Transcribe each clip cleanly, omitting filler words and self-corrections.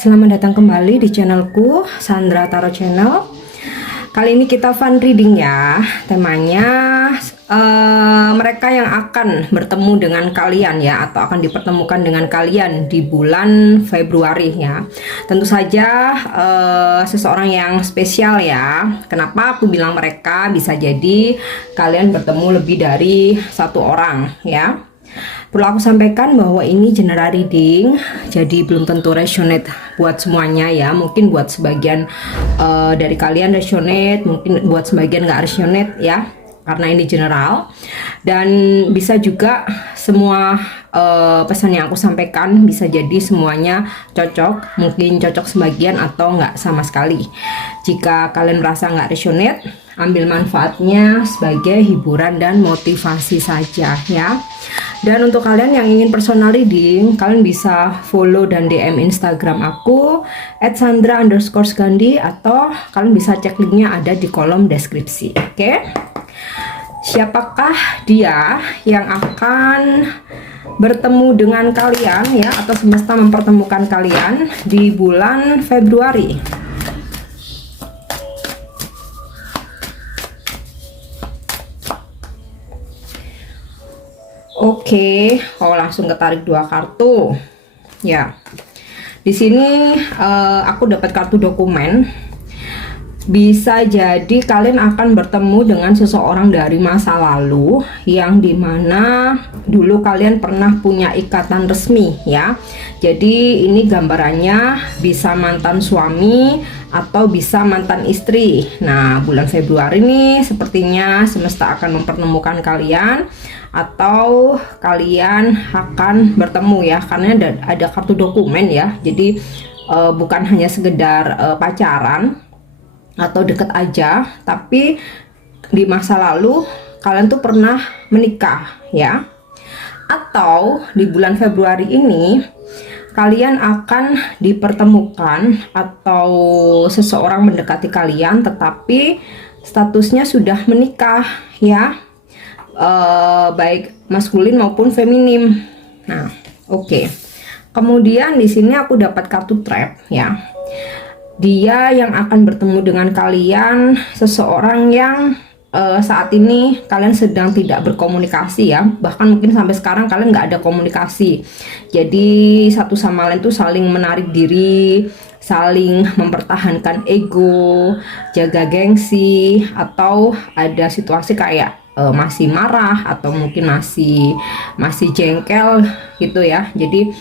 Selamat datang kembali di channelku Sandra Tarot Channel. Kali ini kita fun reading ya. Temanya mereka yang akan bertemu dengan kalian ya, atau akan dipertemukan dengan kalian di bulan Februari ya. Tentu saja seseorang yang spesial ya. Kenapa aku bilang mereka? Bisa jadi kalian bertemu lebih dari satu orang ya. Perlu aku sampaikan bahwa ini general reading, jadi belum tentu resonate buat semuanya ya. Mungkin buat sebagian dari kalian resonate, mungkin buat sebagian nggak resonate ya, karena ini general. Dan bisa juga semua pesan yang aku sampaikan bisa jadi semuanya cocok, mungkin cocok sebagian atau nggak sama sekali. Jika kalian merasa nggak resonate, ambil manfaatnya sebagai hiburan dan motivasi saja ya. Dan untuk kalian yang ingin personal reading, kalian bisa follow dan DM Instagram aku @sandra_gandhi, atau kalian bisa cek linknya ada di kolom deskripsi. Oke? Siapakah dia yang akan bertemu dengan kalian ya, atau semesta mempertemukan kalian di bulan Februari? Oke, langsung ketarik dua kartu. Ya, di sini aku dapat kartu dokumen. Bisa jadi kalian akan bertemu dengan seseorang dari masa lalu yang dimana dulu kalian pernah punya ikatan resmi ya. Jadi ini gambarannya bisa mantan suami atau bisa mantan istri. Nah, bulan Februari ini sepertinya semesta akan mempertemukan kalian, atau kalian akan bertemu ya, karena ada kartu dokumen ya. Jadi bukan hanya sekedar pacaran atau deket aja, tapi di masa lalu kalian tuh pernah menikah ya. Atau di bulan Februari ini kalian akan dipertemukan, atau seseorang mendekati kalian tetapi statusnya sudah menikah ya, baik maskulin maupun feminim. Nah, oke. Kemudian di sini aku dapat kartu trap ya. Dia yang akan bertemu dengan kalian, seseorang yang saat ini kalian sedang tidak berkomunikasi ya, bahkan mungkin sampai sekarang kalian nggak ada komunikasi. Jadi satu sama lain tuh saling menarik diri, saling mempertahankan ego, jaga gengsi, atau ada situasi kayak masih marah atau mungkin masih jengkel gitu ya. Jadi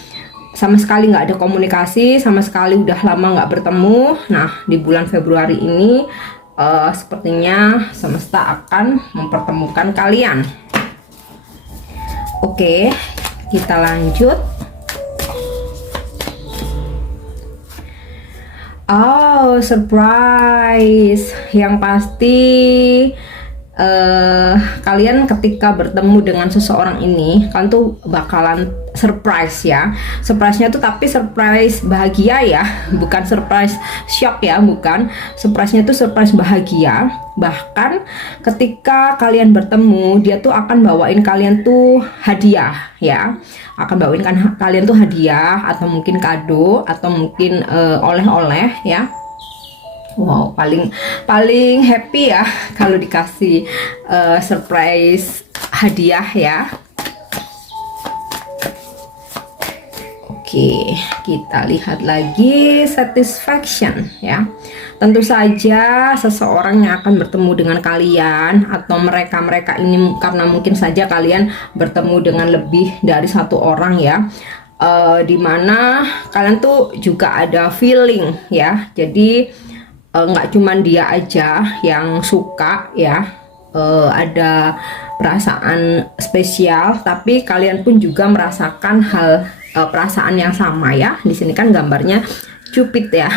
sama sekali nggak ada komunikasi, sama sekali udah lama nggak bertemu. Nah, di bulan Februari ini sepertinya semesta akan mempertemukan kalian. Oke, kita lanjut. Oh, surprise. Yang pasti kalian ketika bertemu dengan seseorang ini, kalian tuh bakalan surprise ya. Surprise-nya tuh tapi surprise bahagia ya, bukan surprise shock ya, bukan. Surprise-nya tuh surprise bahagia. Bahkan ketika kalian bertemu, dia tuh akan bawain kalian tuh hadiah ya. Akan bawain kalian tuh hadiah, atau mungkin kado, atau mungkin oleh-oleh ya. Wow, paling happy ya kalau dikasih surprise hadiah ya. Oke, kita lihat lagi satisfaction ya. Tentu saja seseorang yang akan bertemu dengan kalian, atau mereka ini, karena mungkin saja kalian bertemu dengan lebih dari satu orang ya, dimana kalian tuh juga ada feeling ya. Jadi nggak cuman dia aja yang suka ya, ada perasaan spesial, tapi kalian pun juga merasakan perasaan yang sama ya. Di sini kan gambarnya Cupid ya,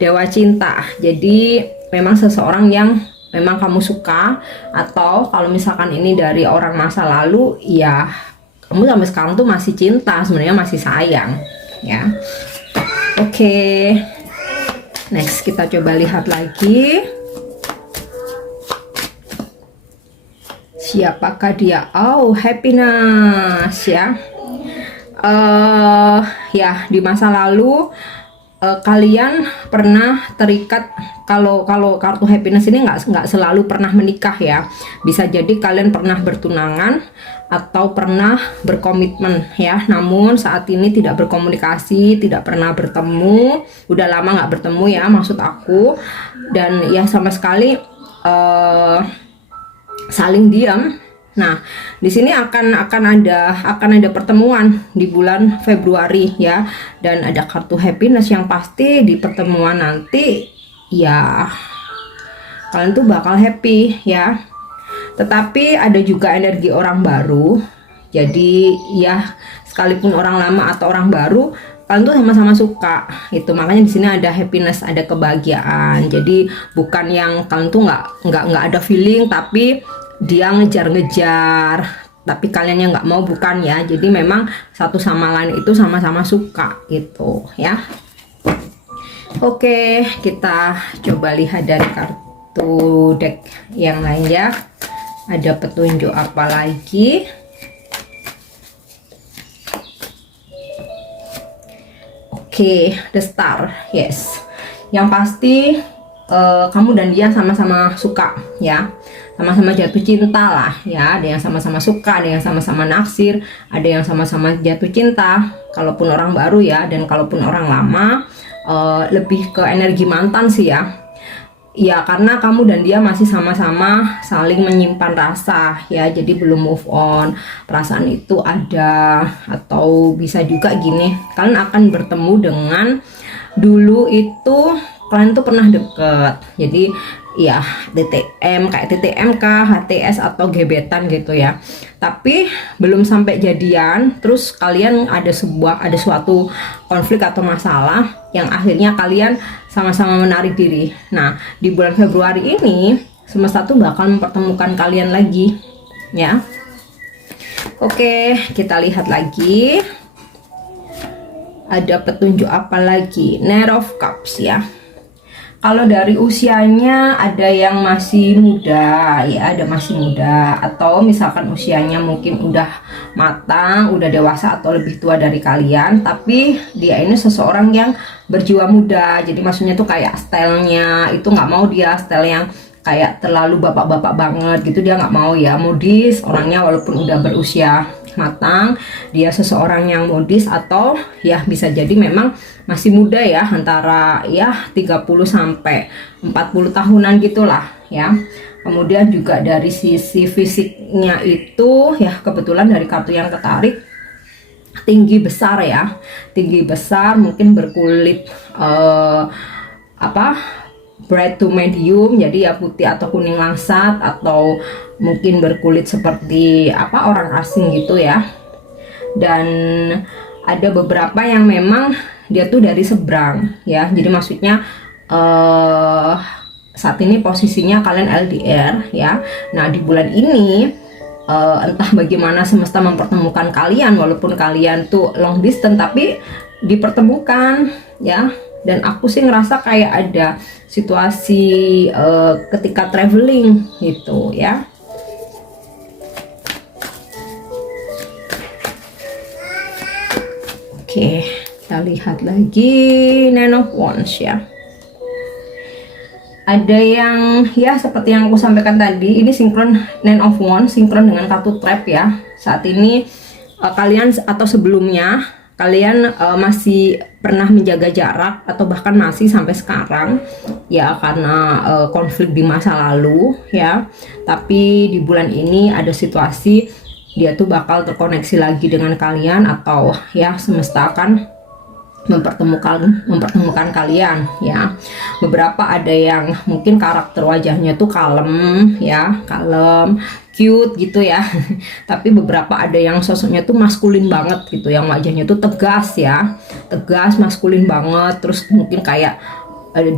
dewa cinta. Jadi memang seseorang yang memang kamu suka, atau kalau misalkan ini dari orang masa lalu ya, kamu sampai sekarang tuh masih cinta, sebenarnya masih sayang ya. Oke. Next, kita coba lihat lagi. Siapakah dia? Oh, happiness ya. Ya, di masa lalu kalian pernah terikat, kalau kartu happiness ini nggak selalu pernah menikah ya. Bisa jadi kalian pernah bertunangan atau pernah berkomitmen ya, namun saat ini tidak berkomunikasi, tidak pernah bertemu, udah lama nggak bertemu ya maksud aku, dan ya sama sekali saling diam. Nah, di sini akan ada pertemuan di bulan Februari ya, dan ada kartu happiness yang pasti di pertemuan nanti ya kalian tuh bakal happy ya. Tetapi ada juga energi orang baru. Jadi ya sekalipun orang lama atau orang baru, kalian tuh sama-sama suka itu, makanya di sini ada happiness, ada kebahagiaan. Jadi bukan yang kalian tuh nggak ada feeling tapi dia ngejar-ngejar, tapi kalian yang nggak mau, bukan ya. Jadi memang satu sama lain itu sama-sama suka gitu ya. Oke, kita coba lihat dari kartu deck yang lain ya. Ada petunjuk apa lagi? Oke, the star, yes. Yang pasti kamu dan dia sama-sama suka ya, sama-sama jatuh cinta lah ya. Ada yang sama-sama suka, ada yang sama-sama naksir, ada yang sama-sama jatuh cinta. Kalaupun orang baru ya, dan kalaupun orang lama lebih ke energi mantan sih ya. Ya karena kamu dan dia masih sama-sama saling menyimpan rasa ya, jadi belum move on. Perasaan itu ada, atau bisa juga gini, kalian akan bertemu dengan dulu itu kalian tuh pernah deket, jadi ya TTM, kayak TTMK, HTS atau gebetan gitu ya, tapi belum sampai jadian. Terus kalian ada suatu konflik atau masalah yang akhirnya kalian sama-sama menarik diri. Nah di bulan Februari ini semesta tuh bakal mempertemukan kalian lagi ya. Oke, kita lihat lagi ada petunjuk apa lagi. Knight of Cups ya. Kalau dari usianya ada yang masih muda ya, ada masih muda, atau misalkan usianya mungkin udah matang, udah dewasa atau lebih tua dari kalian, tapi dia ini seseorang yang berjiwa muda. Jadi maksudnya tuh kayak stylenya itu nggak mau dia style yang kayak terlalu bapak-bapak banget gitu, dia nggak mau ya. Modis orangnya walaupun udah berusia matang, dia seseorang yang modis, atau ya bisa jadi memang masih muda ya, antara ya 30 sampai 40 tahunan gitulah ya. Kemudian juga dari sisi fisiknya itu ya, kebetulan dari kartu yang ketarik tinggi besar ya, tinggi besar, mungkin berkulit bright to medium, jadi ya putih atau kuning langsat, atau mungkin berkulit seperti orang asing gitu ya. Dan ada beberapa yang memang dia tuh dari seberang ya, jadi maksudnya saat ini posisinya kalian LDR ya. Nah di bulan ini entah bagaimana semesta mempertemukan kalian, walaupun kalian tuh long distance tapi dipertemukan ya. Dan aku sih ngerasa kayak ada situasi ketika traveling gitu ya. Oke, kita lihat lagi Nine of Wands ya. Ada yang ya seperti yang aku sampaikan tadi, ini sinkron Nine of Wands, sinkron dengan kartu trap ya. Saat ini kalian atau sebelumnya kalian masih pernah menjaga jarak, atau bahkan masih sampai sekarang ya, karena konflik di masa lalu ya. Tapi di bulan ini ada situasi dia tuh bakal terkoneksi lagi dengan kalian, atau ya semesta akan mempertemukan kalian ya. Beberapa ada yang mungkin karakter wajahnya tuh kalem ya, kalem, cute gitu ya. Tapi beberapa ada yang sosoknya tuh maskulin banget gitu, yang wajahnya tuh tegas ya, tegas, maskulin banget. Terus mungkin kayak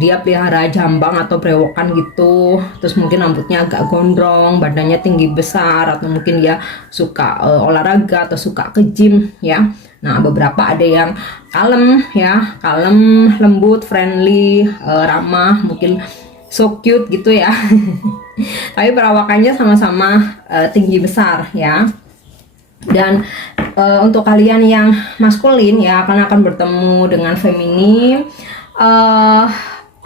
dia pelihara jambang atau brewokan gitu. Terus mungkin rambutnya agak gondrong, badannya tinggi besar, atau mungkin dia suka olahraga atau suka ke gym ya. Nah beberapa ada yang kalem ya, kalem, lembut, friendly, ramah, mungkin so cute gitu ya. Tapi perawakannya sama-sama tinggi besar ya. Dan untuk kalian yang maskulin ya, akan bertemu dengan feminim, eh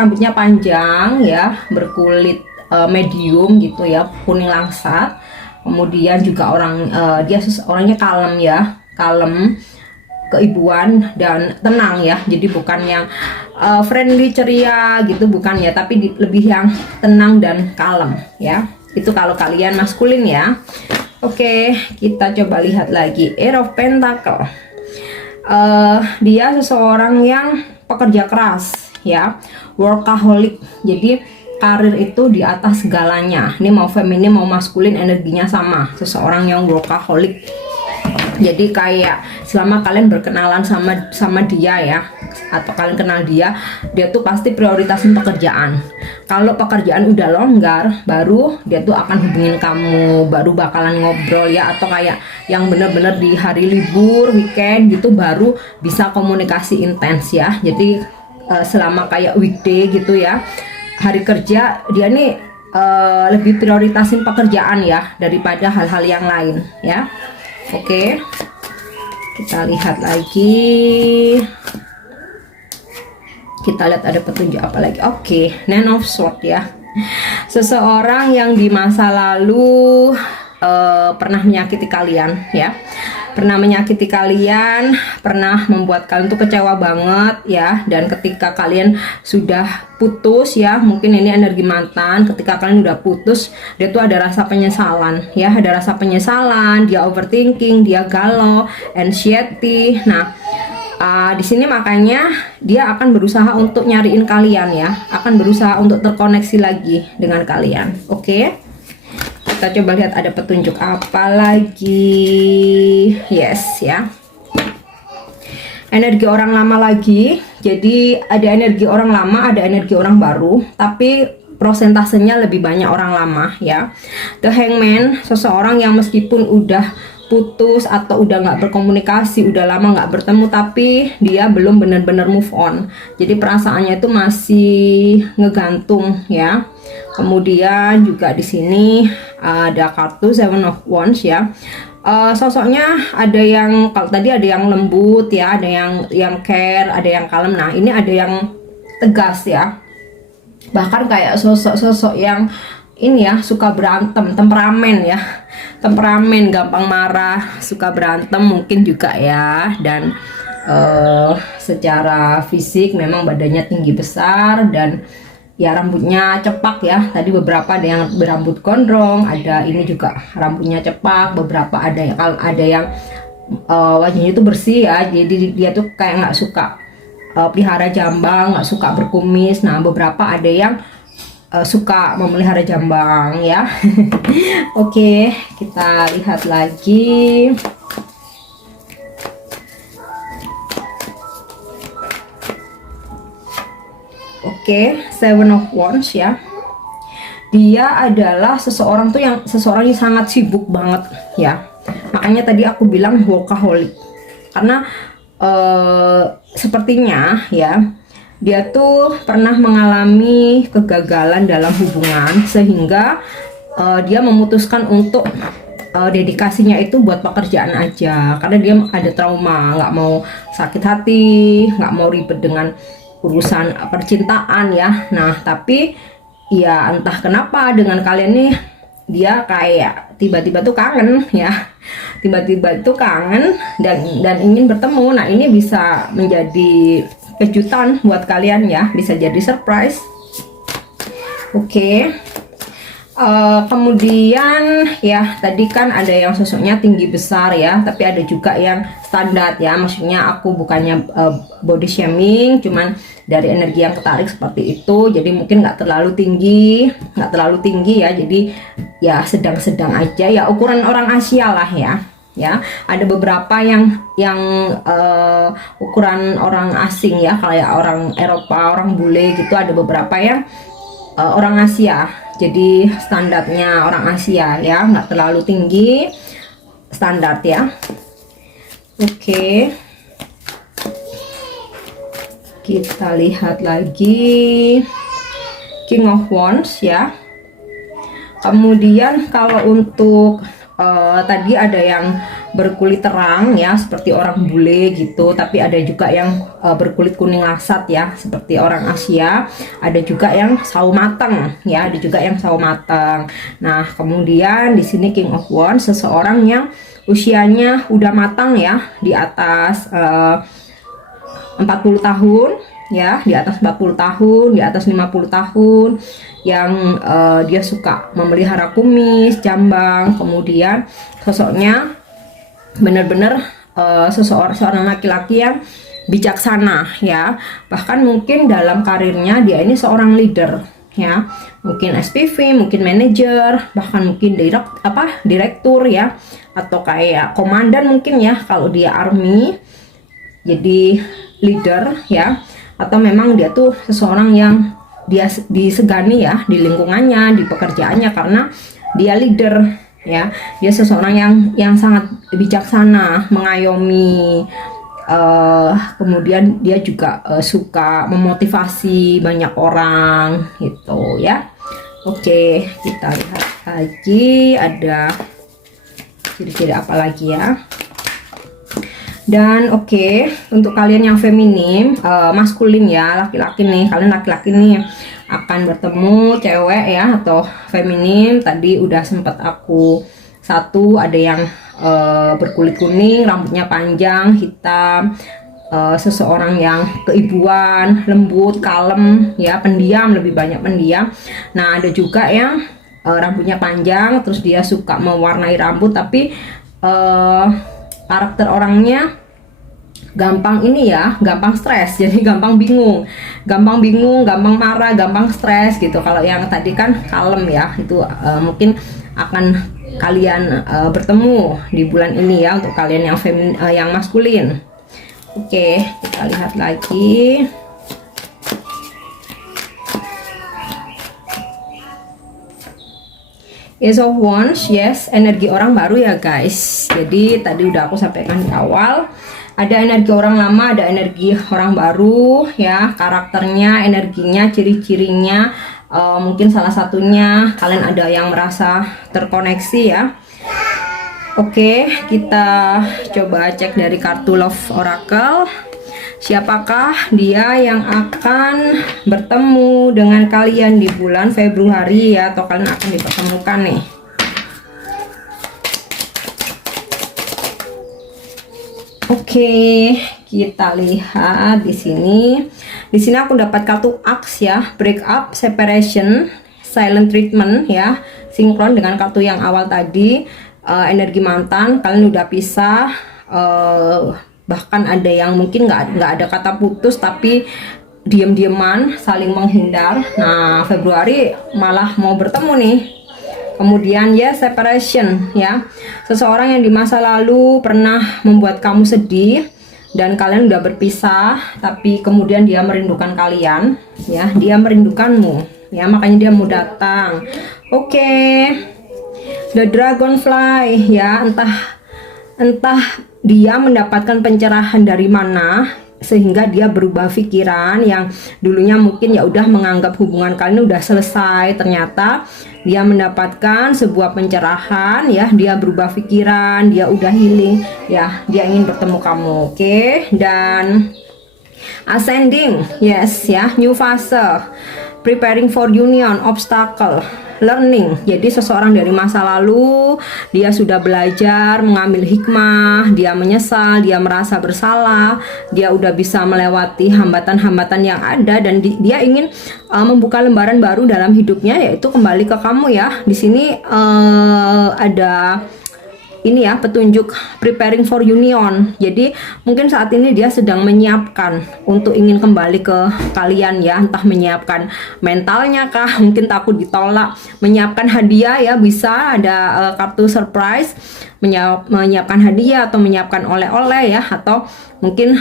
rambutnya panjang ya, berkulit medium gitu ya, kuning langsat. Kemudian juga dia orangnya kalem ya, kalem, keibuan dan tenang ya. Jadi bukan yang friendly ceria gitu, bukan ya, tapi lebih yang tenang dan kalem ya. Itu kalau kalian maskulin ya. Oke, kita coba lihat lagi Ace of Pentacle. Dia seseorang yang pekerja keras ya, workaholic. Jadi karir itu di atas segalanya. Ini mau feminin mau maskulin energinya sama. Seseorang yang workaholic. Jadi kayak selama kalian berkenalan sama dia ya, atau kalian kenal dia tuh pasti prioritasin pekerjaan. Kalau pekerjaan udah longgar, baru dia tuh akan hubungin kamu, baru bakalan ngobrol ya, atau kayak yang bener-bener di hari libur, weekend gitu baru bisa komunikasi intens ya. Jadi selama kayak weekday gitu ya, hari kerja dia nih lebih prioritasin pekerjaan ya daripada hal-hal yang lain ya. Oke, kita lihat lagi. Kita lihat ada petunjuk apa lagi. Oke, Nine of Swords ya. Seseorang yang di masa lalu pernah menyakiti kalian ya, pernah menyakiti kalian, pernah membuat kalian tuh kecewa banget ya. Dan ketika kalian sudah putus ya, mungkin ini energi mantan, ketika kalian udah putus, dia tuh ada rasa penyesalan ya, ada rasa penyesalan, dia overthinking, dia galau, anxiety. Nah, di sini makanya dia akan berusaha untuk nyariin kalian ya, akan berusaha untuk terkoneksi lagi dengan kalian. Oke, kita coba lihat ada petunjuk apa lagi. Yes ya, energi orang lama lagi. Jadi ada energi orang lama, ada energi orang baru, tapi prosentasenya lebih banyak orang lama ya. The Hangman, seseorang yang meskipun udah putus atau udah nggak berkomunikasi, udah lama nggak bertemu, tapi dia belum benar-benar move on. Jadi perasaannya itu masih ngegantung ya. Kemudian juga di sini ada kartu Seven of Wands ya. Sosoknya ada yang, kalau tadi ada yang lembut ya, ada yang care, ada yang kalem. Nah, ini ada yang tegas ya. Bahkan kayak sosok-sosok yang ini ya, suka berantem, temperamen ya. Temperamen, gampang marah, suka berantem mungkin juga ya. Dan secara fisik memang badannya tinggi besar dan ya rambutnya cepak ya. Tadi beberapa ada yang berambut gondrong, ada ini juga rambutnya cepak, beberapa ada yang wajahnya itu bersih ya. Jadi dia tuh kayak nggak suka pelihara jambang, nggak suka berkumis. Nah, beberapa ada yang suka memelihara jambang ya. Oke, kita lihat lagi. Oke, Seven of Wands ya. Dia adalah seseorang yang sangat sibuk banget ya. Makanya tadi aku bilang workaholic. Karena sepertinya ya, dia tuh pernah mengalami kegagalan dalam hubungan sehingga dia memutuskan untuk dedikasinya itu buat pekerjaan aja, karena dia ada trauma, nggak mau sakit hati, nggak mau ribet dengan urusan percintaan ya. Nah, tapi ya entah kenapa dengan kalian nih dia kayak tiba-tiba tuh kangen ya, tiba-tiba tuh kangen dan ingin bertemu. Nah, ini bisa menjadi kejutan buat kalian ya, bisa jadi surprise. Oke. Kemudian ya tadi kan ada yang sosoknya tinggi besar ya, tapi ada juga yang standar ya. Maksudnya aku bukannya body shaming, cuman dari energi yang ketarik seperti itu. Jadi mungkin nggak terlalu tinggi ya. Jadi ya sedang-sedang aja ya, ukuran orang Asia lah ya. Ya, ada beberapa yang ukuran orang asing ya, kayak orang Eropa, orang bule gitu. Ada beberapa yang orang Asia. Jadi standarnya orang Asia ya, nggak terlalu tinggi, standar ya. Oke, kita lihat lagi King of Wands ya. Kemudian kalau untuk tadi ada yang berkulit terang ya seperti orang bule gitu, tapi ada juga yang berkulit kuning lasat ya seperti orang Asia, ada juga yang sawo matang ya, ada juga yang sawo matang. Nah kemudian di sini King of Wands, seseorang yang usianya udah matang ya, di atas 40 tahun ya, di atas 40 tahun, di atas 50 tahun, yang dia suka memelihara kumis, jambang. Kemudian sosoknya benar-benar seorang laki-laki yang bijaksana ya, bahkan mungkin dalam karirnya dia ini seorang leader ya, mungkin SPV, mungkin manajer, bahkan mungkin direktur ya, atau kayak komandan mungkin ya kalau dia army, jadi leader ya, atau memang dia tuh seseorang yang dia disegani ya di lingkungannya, di pekerjaannya, karena dia leader ya. Dia seseorang yang sangat bijaksana, mengayomi, kemudian dia juga suka memotivasi banyak orang gitu ya. Oke, kita lihat lagi ada ciri-ciri apa lagi ya. Dan untuk kalian yang feminim, maskulin ya, laki-laki nih, kalian laki-laki nih akan bertemu cewek ya atau feminim. Tadi udah sempat aku ada yang berkulit kuning, rambutnya panjang, hitam, seseorang yang keibuan, lembut, kalem ya, pendiam, lebih banyak pendiam. Nah ada juga yang rambutnya panjang, terus dia suka mewarnai rambut, tapi karakter orangnya gampang gampang stres, jadi gampang bingung, gampang marah, gampang stres gitu. Kalau yang tadi kan kalem ya, itu mungkin akan kalian bertemu di bulan ini ya, untuk kalian yang yang maskulin. Oke, kita lihat lagi. Ace of Wands, yes, energi orang baru ya guys. Jadi tadi udah aku sampaikan di awal, ada energi orang lama, ada energi orang baru ya, karakternya, energinya, ciri-cirinya, mungkin salah satunya kalian ada yang merasa terkoneksi ya. Oke, kita coba cek dari kartu Love Oracle. Siapakah dia yang akan bertemu dengan kalian di bulan Februari ya, atau kalian akan dipertemukan nih. Oke, kita lihat di sini. Di sini aku dapat kartu Axe ya, break up, separation, silent treatment ya, sinkron dengan kartu yang awal tadi. Energi mantan, kalian udah pisah, bahkan ada yang mungkin nggak ada kata putus, tapi diam-diaman saling menghindar. Nah Februari malah mau bertemu nih. Kemudian ya separation ya, seseorang yang di masa lalu pernah membuat kamu sedih dan kalian udah berpisah, tapi kemudian dia merindukan kalian ya, dia merindukanmu ya, makanya dia mau datang. Oke, the dragonfly ya, entah dia mendapatkan pencerahan dari mana sehingga dia berubah pikiran. Yang dulunya mungkin ya udah menganggap hubungan kalian udah selesai, ternyata dia mendapatkan sebuah pencerahan ya, dia berubah pikiran, dia udah healing ya, dia ingin bertemu kamu. Oke, dan ascending, yes ya, new fase, preparing for union, obstacle, learning. Jadi seseorang dari masa lalu, dia sudah belajar mengambil hikmah, dia menyesal, dia merasa bersalah, dia udah bisa melewati hambatan-hambatan yang ada, dan dia ingin membuka lembaran baru dalam hidupnya, yaitu kembali ke kamu ya. Di sini ada ini ya, petunjuk preparing for union. Jadi mungkin saat ini dia sedang menyiapkan untuk ingin kembali ke kalian ya, entah menyiapkan mentalnya kah, mungkin takut ditolak, menyiapkan hadiah ya, bisa ada kartu surprise, menyiapkan hadiah atau menyiapkan oleh-oleh ya, atau mungkin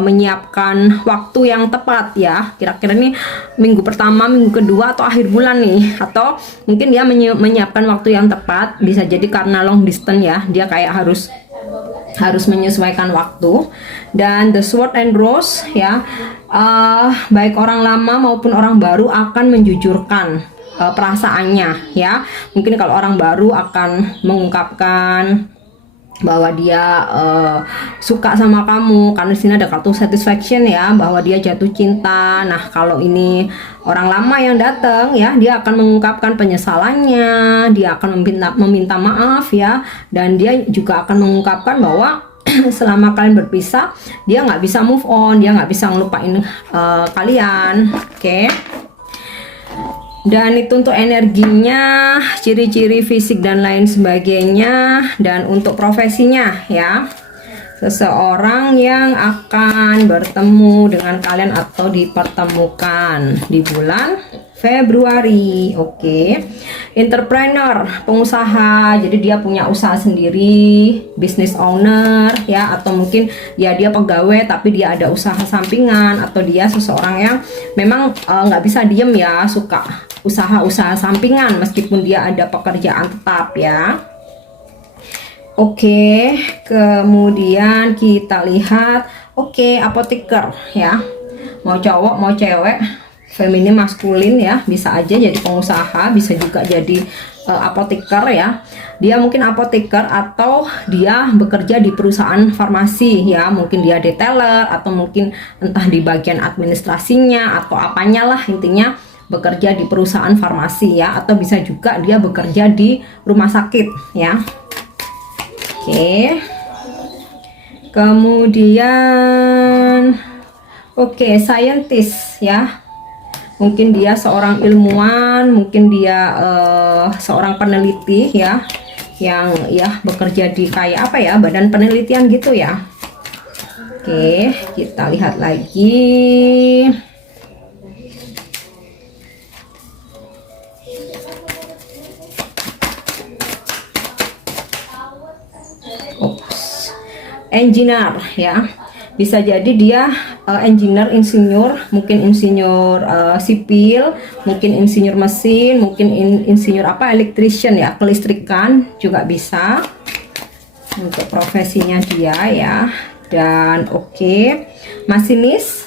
menyiapkan waktu yang tepat ya, kira-kira nih minggu pertama, minggu kedua, atau akhir bulan nih, atau mungkin dia menyiapkan waktu yang tepat. Bisa jadi karena long distance ya, dia kayak harus harus menyesuaikan waktu. Dan the sword and rose ya, baik orang lama maupun orang baru akan menjujurkan perasaannya ya. Mungkin kalau orang baru akan mengungkapkan bahwa dia suka sama kamu, karena di sini ada kartu satisfaction ya, bahwa dia jatuh cinta. Nah, kalau ini orang lama yang datang ya, dia akan mengungkapkan penyesalannya, dia akan meminta maaf ya, dan dia juga akan mengungkapkan bahwa selama kalian berpisah dia nggak bisa move on, dia nggak bisa ngelupain kalian. Oke. Dan itu untuk energinya, ciri-ciri fisik dan lain sebagainya. Dan untuk profesinya ya, seseorang yang akan bertemu dengan kalian atau dipertemukan di bulan Februari. Oke. Entrepreneur, pengusaha, jadi dia punya usaha sendiri, business owner ya, atau mungkin ya dia pegawai tapi dia ada usaha sampingan, atau dia seseorang yang memang nggak bisa diem ya, suka usaha-usaha sampingan meskipun dia ada pekerjaan tetap ya. Oke, kemudian kita lihat, oke, apoteker ya, mau cowok mau cewek, feminin maskulin ya, bisa aja jadi pengusaha, bisa juga jadi apoteker ya. Dia mungkin apoteker atau dia bekerja di perusahaan farmasi ya, mungkin dia detailer atau mungkin entah di bagian administrasinya atau apanya lah, intinya bekerja di perusahaan farmasi ya, atau bisa juga dia bekerja di rumah sakit ya. Oke. Kemudian oke, scientist ya. Mungkin dia seorang ilmuwan, mungkin dia seorang peneliti ya, yang ya bekerja di kayak apa ya, badan penelitian gitu ya. Oke, kita lihat lagi. Engineer ya, bisa jadi dia engineer, insinyur, mungkin insinyur sipil, mungkin insinyur mesin, mungkin insinyur apa, electrician ya, kelistrikan juga bisa untuk profesinya dia ya. Dan oke, masinis,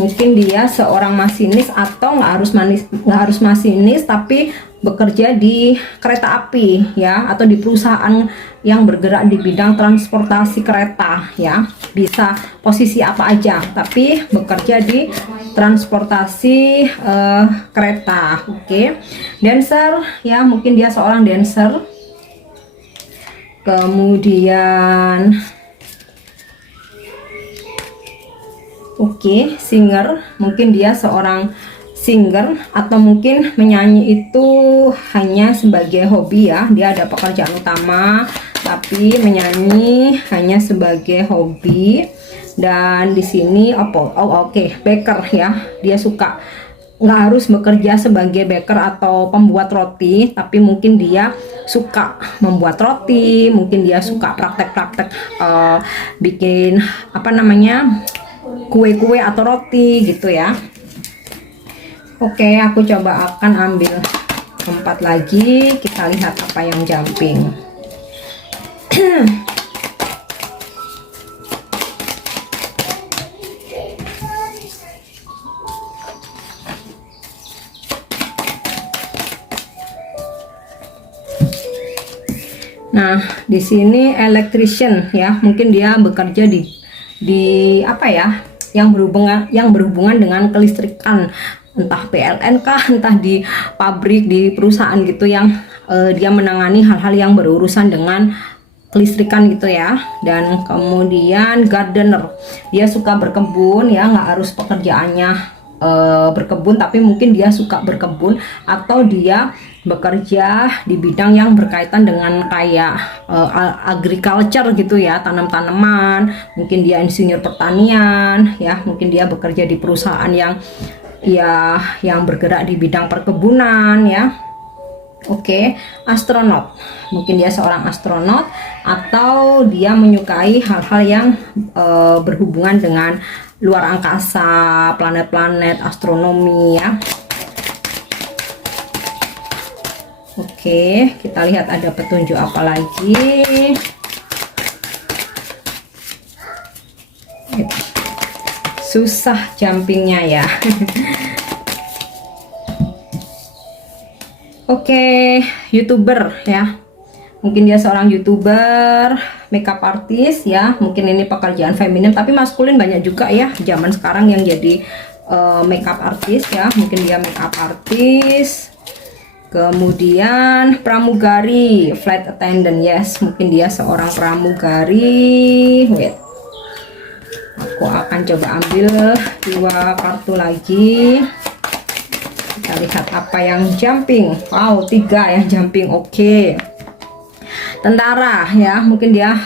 mungkin dia seorang masinis atau nggak harus masinis tapi bekerja di kereta api ya, atau di perusahaan yang bergerak di bidang transportasi kereta ya, bisa posisi apa aja tapi bekerja di transportasi kereta. Oke. Dancer ya, mungkin dia seorang dancer. Kemudian oke, singer, mungkin dia seorang singer atau mungkin menyanyi itu hanya sebagai hobi ya, dia ada pekerjaan utama tapi menyanyi hanya sebagai hobi. Dan di sini oke, baker ya, dia suka nggak harus bekerja sebagai baker atau pembuat roti, tapi mungkin dia suka membuat roti, mungkin dia suka praktek-praktek bikin apa namanya, kue-kue atau roti gitu ya. Oke, aku coba akan ambil 4 lagi, kita lihat apa yang jumping. Nah, di sini electrician ya, mungkin dia bekerja di apa ya, yang berhubungan dengan kelistrikan, entah PLN kah, entah di pabrik, di perusahaan gitu, yang dia menangani hal-hal yang berurusan dengan kelistrikan gitu ya. Dan kemudian gardener, dia suka berkebun ya, nggak harus pekerjaannya berkebun, tapi mungkin dia suka berkebun atau dia bekerja di bidang yang berkaitan dengan kayak agriculture gitu ya, tanam-tanaman, mungkin dia insinyur pertanian ya, mungkin dia bekerja di perusahaan yang bergerak di bidang perkebunan ya. Oke, astronot, mungkin dia seorang astronot atau dia menyukai hal-hal yang berhubungan dengan luar angkasa, planet-planet, astronomi ya. Oke, kita lihat ada petunjuk apa lagi. susah jumpingnya ya. Oke, YouTuber ya. Mungkin dia seorang YouTuber, makeup artist ya. Mungkin ini pekerjaan feminim, tapi maskulin banyak juga ya zaman sekarang yang jadi makeup artist ya. Mungkin dia makeup artist. Kemudian pramugari, flight attendant, yes. Mungkin dia seorang pramugari. Wait, aku akan coba ambil 2 kartu lagi. Kita lihat apa yang jumping. Wow, 3 yang jumping. Oke. Tentara ya, mungkin dia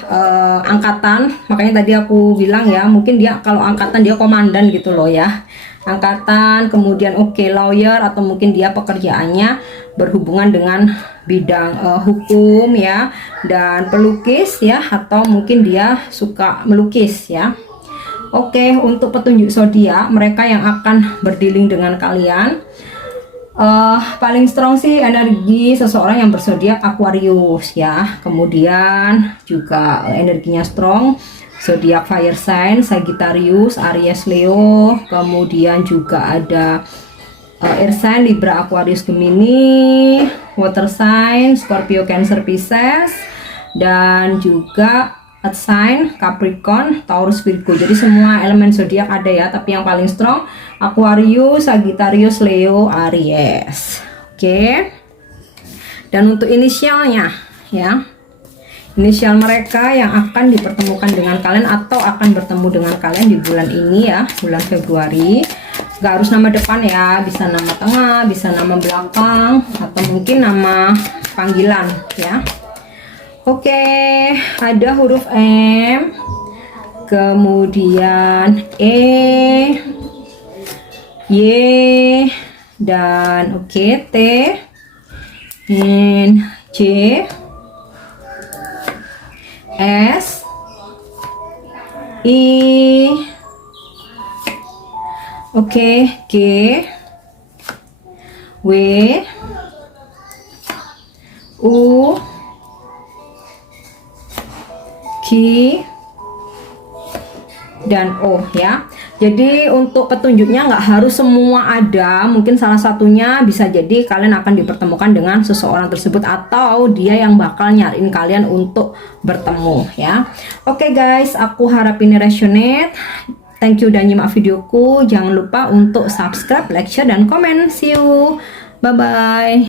angkatan, makanya tadi aku bilang ya, mungkin dia kalau angkatan dia komandan gitu loh ya, angkatan. Kemudian lawyer, atau mungkin dia pekerjaannya berhubungan dengan bidang hukum ya, dan pelukis ya, atau mungkin dia suka melukis ya. Oke, untuk petunjuk zodiak mereka yang akan berdealing dengan kalian, paling strong sih energi seseorang yang berzodiak Aquarius ya. Kemudian juga energinya strong zodiak fire sign Sagittarius, Aries, Leo. Kemudian juga ada air sign Libra, Aquarius, Gemini. Water sign Scorpio, Cancer, Pisces. Dan juga earth sign Capricorn, Taurus, Virgo. Jadi semua elemen zodiak ada ya, tapi yang paling strong Aquarius, Sagittarius, Leo, Aries. Oke. Dan untuk inisialnya ya, inisial mereka yang akan dipertemukan dengan kalian atau akan bertemu dengan kalian di bulan ini ya, bulan Februari. Gak harus nama depan ya, bisa nama tengah, bisa nama belakang, atau mungkin nama panggilan ya. Oke, ada huruf M, kemudian E, Y, dan T, N, J, S, I, G, W, U, Q, dan O ya. Jadi untuk petunjuknya nggak harus semua ada, mungkin salah satunya bisa jadi kalian akan dipertemukan dengan seseorang tersebut, atau dia yang bakal nyariin kalian untuk bertemu ya. Oke guys, aku harap ini resonate. Thank you udah nyimak videoku. Jangan lupa untuk subscribe, like, share, dan komen. See you, bye bye.